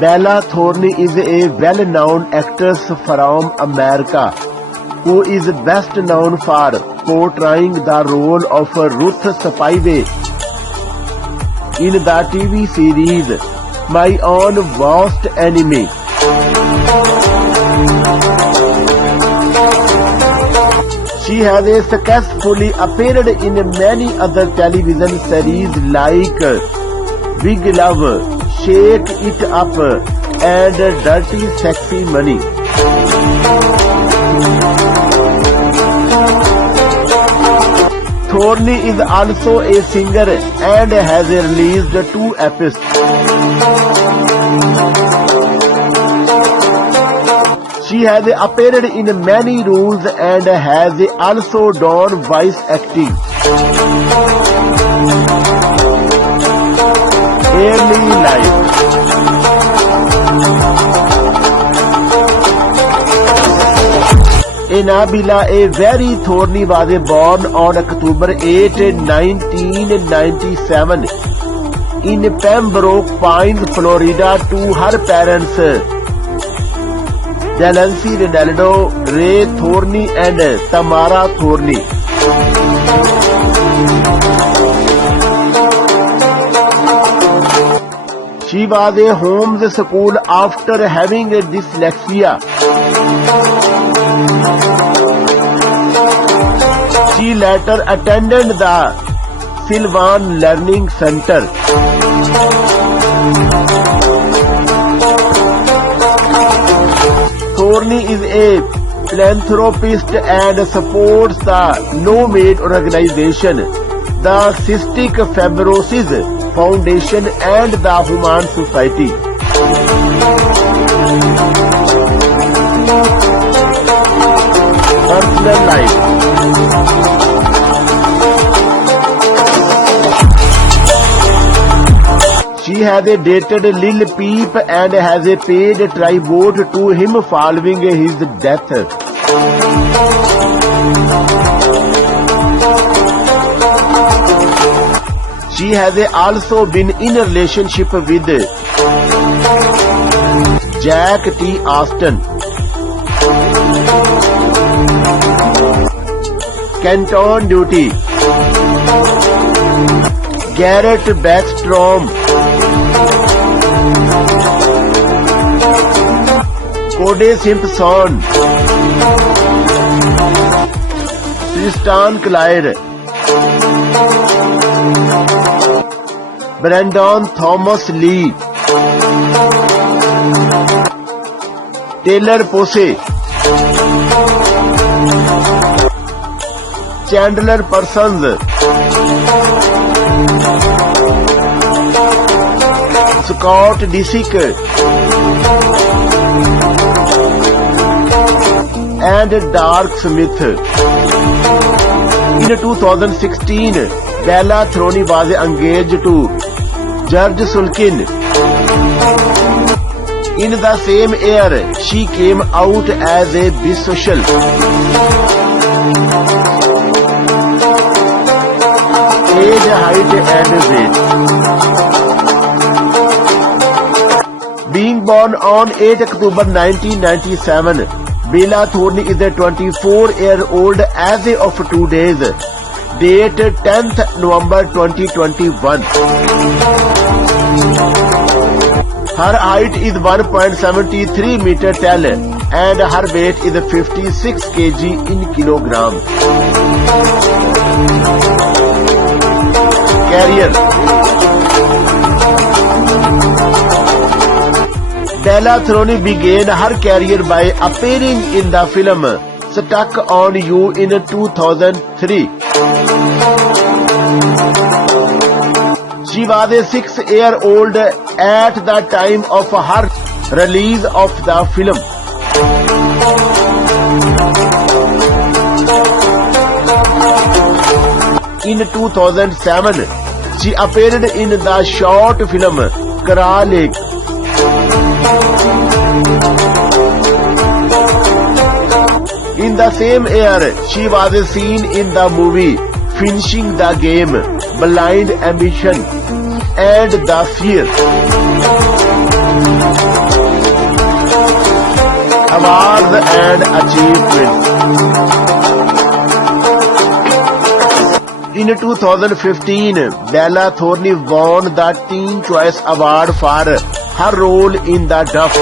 Bella Thorne is a well-known actress from America who is best known for portraying the role of Ruth Spivey in the TV series My Own Worst Enemy. She has successfully appeared in many other television series like Big Love, Shake It Up, and Dirty Sexy Money. Thorne is also a singer and has released 2 episodes. She has appeared in many roles and has also done voice acting. Early life. Annabella Very Thorne was born on October 8, 1997 in Pembroke Pines, Florida to her parents Delancey Ronaldo Ray Thorne and Tamara Thorne. She was a homeschooled after having dyslexia. She later attended the Sylvan Learning Center. Thorne is a philanthropist and supports the No-Made organization, the Cystic Fibrosis Foundation and the Human Society. Personal life. She has dated Lil Peep and has paid tribute to him following his death. She has also been in a relationship with Jack T. Austin, Canton Duty, Garrett Backstrom, Cody Simpson, Tristan Clyde, Brandon Thomas Lee, Taylor Posey, Chandler Parsons, Scott Disick, and Dark Smith. In 2016, Bella Thorne was engaged to George Sulkin. In the same year, she came out as a bisexual. Age, height, and weight. Being born on 8 October 1997, Bella Thorne is a 24-year-old as of 2 days. Date 10th November 2021. Her height is 1.73 meter tall and her weight is 56 kg in kilogram. Career. Bella Thorne began her career by appearing in the film Stuck on You in 2003. She was a 6-year-old at the time of her release of the film. In 2007, she appeared in the short film Kara Lake. In the same year, she was seen in the movie Finishing the Game, Blind Ambition, and The Fear. Awards and achievements. In 2015, Bella Thorne won the Teen Choice Award for her role in The Duff.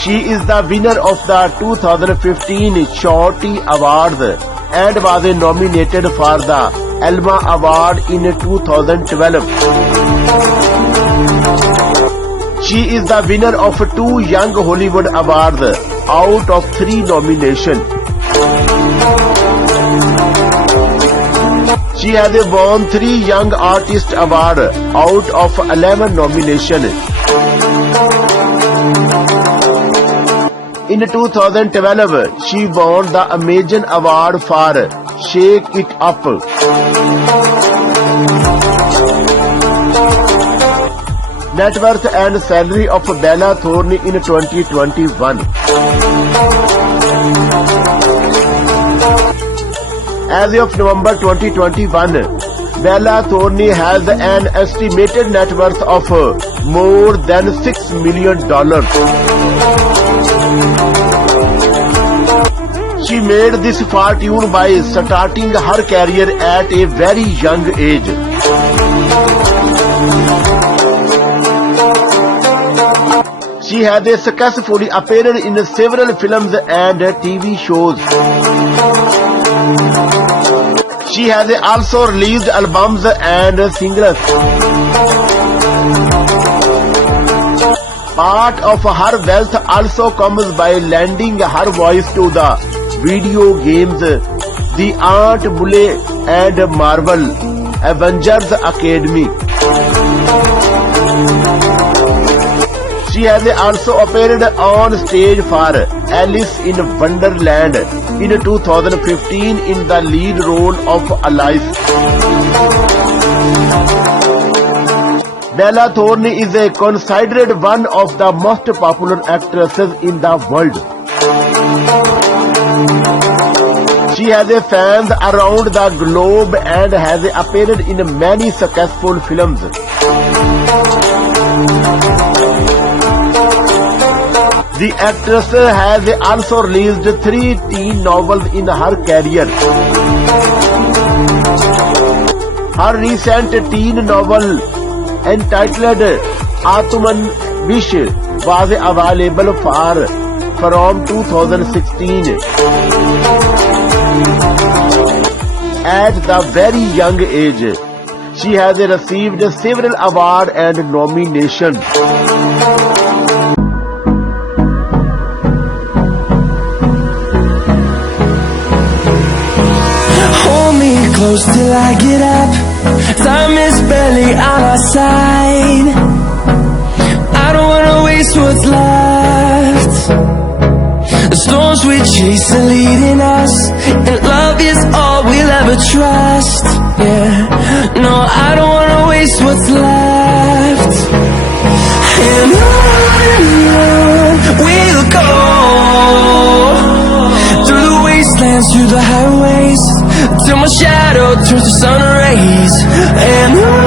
She is the winner of the 2015 Shorty Awards and was nominated for the Elma Award in 2012. She is the winner of 2 Young Hollywood Awards out of 3 nominations. She has won 3 Young Artist Awards out of 11 nominations. In 2012, she won the Amazon Award for Shake It Up. Net worth and salary of Bella Thorne in 2021. As of November 2021, Bella Thorne has an estimated net worth of more than $6 million. She made this fortune by starting her career at a very young age. She has successfully appeared in several films and TV shows. She has also released albums and singles. Part of her wealth also comes by lending her voice to the video games The Aunt Bulle and Marvel Avengers Academy. She has also appeared on stage for Alice in Wonderland in 2015 in the lead role of Alice. Bella Thorne is considered one of the most popular actresses in the world. She has fans around the globe and has appeared in many successful films. The actress has also released 3 teen novels in her career. Her recent teen novel entitled Atman Wish was available from 2016. At the very young age, she has received several awards and nominations. Hold me close till I get up. Time is barely on our side. I don't wanna waste what's left. The storms we chase are leading us, and love is all we'll ever trust. Yeah, no, I don't wanna waste what's left. And on we'll go, through the wastelands, through the highways, till my shadow turns to sun rays. And on